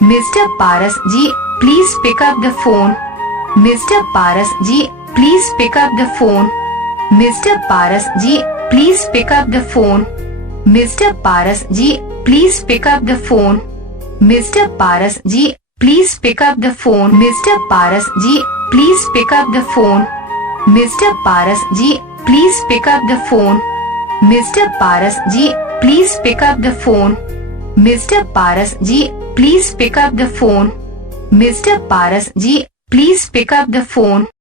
Mr. Paras ji, please pick up the phone. Mr. Paras ji, please pick up the phone. Mr. Paras ji, please pick up the phone. Mr. Paras ji, please pick up the phone. Mr. Paras ji, please pick up the phone. Mr. Paras ji, please pick up the phone. Mr. Paras ji, please pick up the phone. Mr. Paras ji, please pick up the phone. Mr. Paras ji, please pick up the phone. Mr. Paras ji, please pick up the phone.